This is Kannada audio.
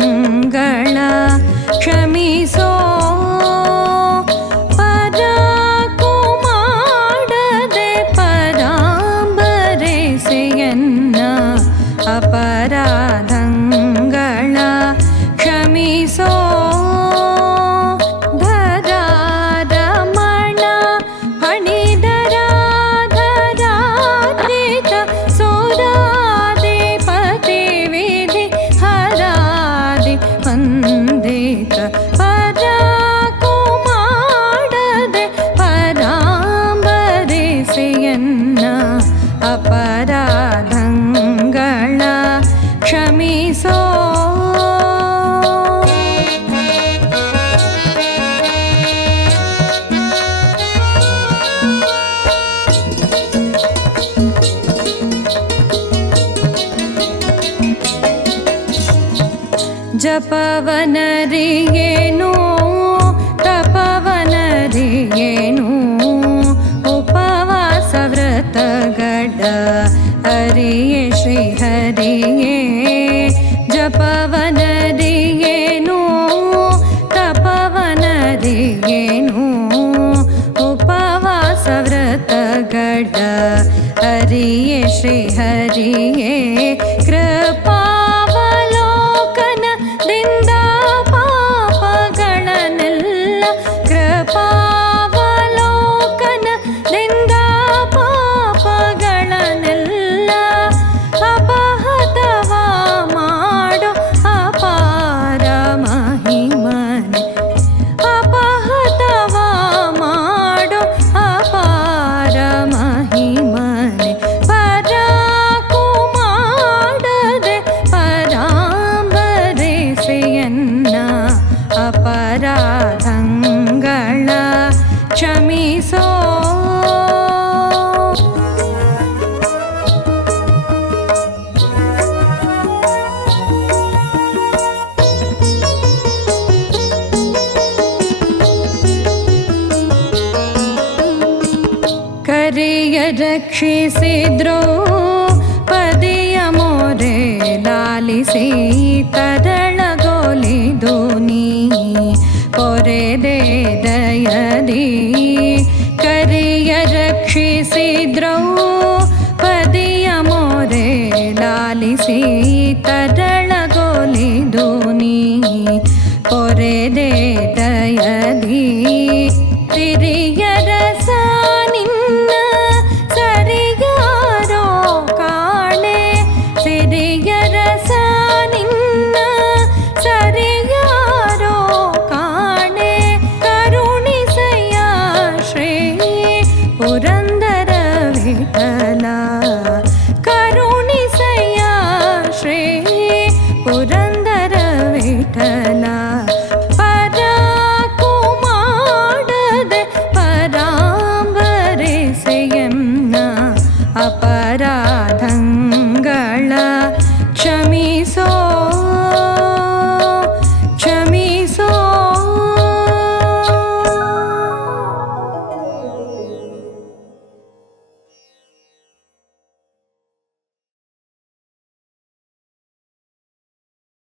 ಅಪರಾಧಗಳ ಕ್ಷಮಿಸೋ ಪರಾಕು ಮಾಡದೆ ಪರಾಂಬರೆಸೆಯನ್ನ ಅಪರಾಧಗಳ ಕ್ಷಮಿಸೋ ಧರಾರಮಣ ಫಣಿಧರಾಧರಾತ್ರಿತ ಸೋರಾಧಿಪತಿ ವಿಧಿ ಹರಾದಿ ವಂದಿತ ಪರಾಕು ಮಾಡದೆ ಪರಾಂಬರೆಸೆಯನ್ನ ಅಪರಾಧಗಳ ಕ್ಷಮಿಸೋ ಜಪವನರಿಯೇನು ತಪವನರಿಯೇನು ಉಪವಾಸ ವ್ರತಗಡ ಹರಿಯೇ ಶ್ರೀಹರಿಯೇ ಜಪವನರಿಯೇನು ತಪವನರಿಯೇನು ಉಪವಾಸ ವ್ರತಗಡ ಹರಿಯೇ ಶ್ರೀಹರಿಯೇ ಕೃಪಾವಲೋಕನದಿಂದ ಪಾಪಗಳನ್ನೆಲ್ಲ ಕೃಪಾವಲೋಕನದಿಂದ ಪಾಪಗಳನ್ನೆಲ್ಲ ಅಪಹತವ ಮಾಡೋ ಅಪಾರ ಮಹಿಮನೆ ಅಪಹತವ ಮಾಡೋ ಅಪಾರ ಮಹಿಮನೆ ಪರಾಕು ಮಾಡದೆ ಪರಾಂಬರೆಸೆಯನ್ನ ಅಪರಾಧಗಳ ಕ್ಷಮಿಸೋ ಕರಿಯ ರಕ್ಷಿಸಿದ್ರೋ ಪದಿಯ ಮೋರೆ ಲಾಲಿಸಿ ತರಳಗೊಲಿದು ನೀ ಪೊರೆದೆ ದಯದಿ ಕರಿಯ ರಕ್ಷಿಸಿದ್ರೋ ಪದಿಯ ಮೋರೆ ಲಾಲಿಸಿ ತರಳಗೊಲಿದು ನೀ ಪೊರೆದೆ ದಯದಿ ತಿರಿಯರ ನಿನ್ನ ಸರಿಯಾರೋ ಕಾಣೆ ಸಿರಿಯರ ನಿನ್ನ ಸರಿಯಾರೋ ಕಾಣೆ ಕರುಣಿಸಯ್ಯ ಶ್ರೀ ಪುರಂದರ